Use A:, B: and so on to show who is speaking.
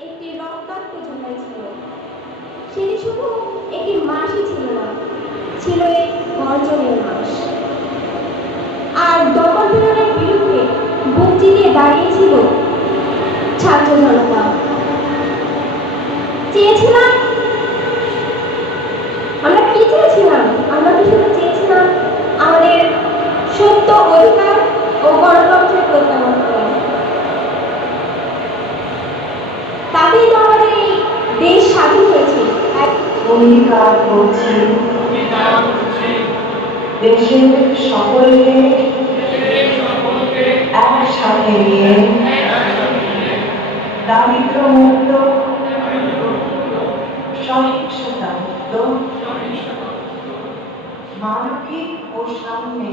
A: রক্তাক্ত জুলাই ছিল। সেটি শুধু একটি মাসই ছিল না, ছিল এক গর্জনের মাস। আর দমন পীড়নের বিরুদ্ধে বুক চিতিয়ে দাঁড়িয়েছিল ছাত্র জনতা। চেয়েছিলাম, আমরা কি চেয়েছিলাম? আমরা কি শুধু চেয়েছিলাম আমাদের সত্য অধিকার ও গণতন্ত্রের
B: অঙ্গীকার করছি। দেশের সকলকে একসাথে নিয়ে দারিদ্র মুক্ত সহিংসতা মুক্ত মানবিক ও সামনে